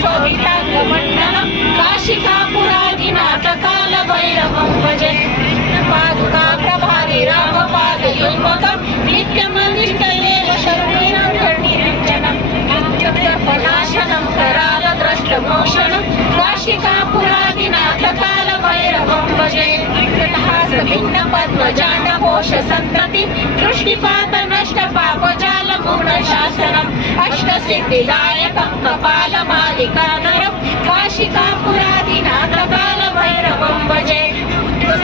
शोभिताङ्गमण्डलं काशिकापुरादिनाथ कालभैरवं भजे पादुका प्रभारी रामपादयुग्मकं नित्यमनिष्टदेव शरणीनं शरणिरञ्जनं नित्यप्रपनाशनं करालद्रष्टमोषणं काशिकापुरादिनाथ कालभैरवं भजे भिन्नपद्मजाण्डकोश सन्तति दृष्टिपात नष्ट पापजालमूढशासनम् अष्टसिद्धिदायकं कपालमालिकानरं काशिकापुरादिनाथ कालभैरवं भजे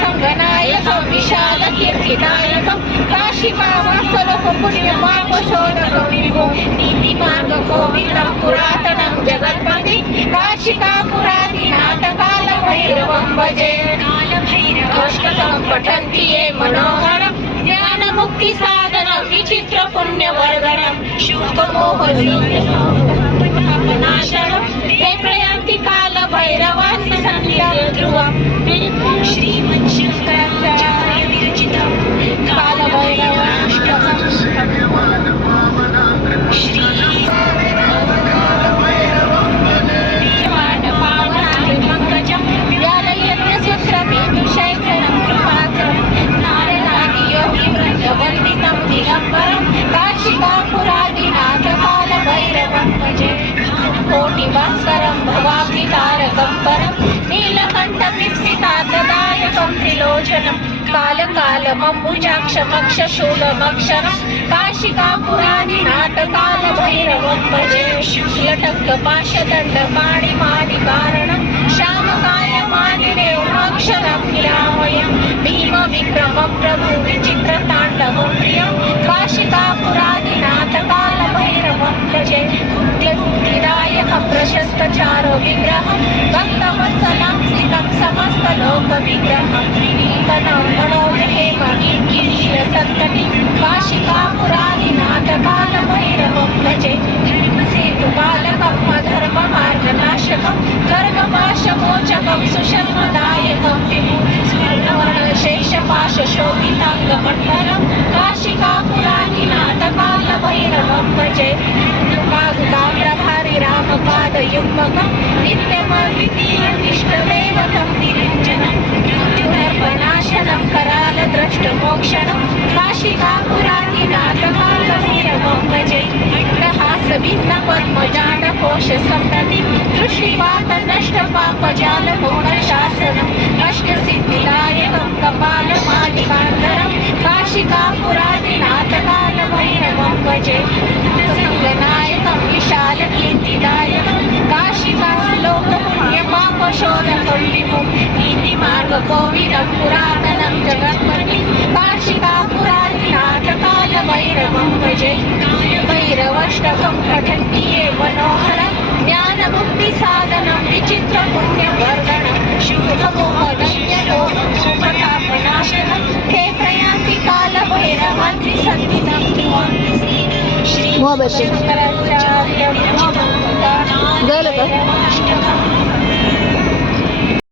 सङ्गनायकं विशालकीर्तिदायकं काशिकावासलोकपुण्यपापशोधकं विभुं नीतिमार्गगोविन्दं पुरातनं जगत्पति काशिकापुरादिनाथ कालभैरवं भजे अष्टकं पठन्ति ये मनोहरं ज्ञानमुक्तिसाधनं विचित्रपुण्यवर्धनं शुभमोहनाशनं ते प्रयान्ति कालभैरवास्य सन्ध्याध्रुवं श्रीमच्छङ्कराचार्य विरचितं कालभैरवाष्टकं श्रीपाणपावनादिपङ्कजं व्यालयज्ञसूत्रमेतुशैखरं कृपात्रं नारदादियोगिवृन्दवन्दितं दिगम्बरं काशिकापुरादिनाथ कालभैरवं भजे कोटिभास्करं भवाब्धितारकं परं नीलकण्ठमीप्सितार्थदायकं त्रिलोचनं कालकालमम्बुजाक्षमक्षशूलमक्षरं काशिकापुरादिनाथ कालभैरवं भजे शुक्लटङ्कपाशदण्डपाणिमादिकारणं श्यामकायमादिदेवमक्षरं निरामयं भीमविक्रमं प्रभु विचित्रताण्डवं प्रियं काशिकापुरादिनाथ कालभैरवं भजे मुक्तिदायकं प्रशस्तचारो विग्रहं भक्तवत्सलं स्थितं समस्तलोकविग्रहं त्रिनीलनं मनोहेमगिरिसन्ततिं काशिकापुरादिनाथ कालभैरवं भजे धर्मसेतुपालकं अधर्ममार्गनाशकं गर्गपाशमोचकं सुशर्मदायकं विभुं स्वर्णवर्णशेषपाशशोभिताङ्गमण्डलं काशिकापुरादिनाथ कालभैरवं भजे पादुकाप्रभारि रामपादयुग्मकं नित्यमद्वितीयमिष्टदेवतं निरञ्जनं मृत्युदर्पनाशनं करालद्रष्टमोक्षणं काशिकापुरादिनाथ कालभैरवं भजे अट्टहासभिन्नपद्मजाण्डकोशसन्ततिं दृष्टिपातनष्टपापजालमूढशासनम् अष्टसिद्धिदायकं कपालमालिकान्तरं काशिकापुरादिनाथ कालभैरवं भजे सङ्गनायकं विशालकीर्तिदायकं काशिकालोकपुण्यपापशोधकं विभुं नीतिमार्गगोविदं पुरातनं जगत्पतिं काशिकापुरादिनाथ कालभैरवं भजे भैरवाष्टकं पठन्ति ये मनोहरं ज्ञानमुक्तिसाधनं विचित्रपुण्यवर्धनं शुभमोहनञ्जनोपतापनाशनं ते प्रयान्ति कालभैरवात्रिसन्निधं ध्रुवं श्रीशङ्कराचार्य विरचितं कालभैरवाष्टकम्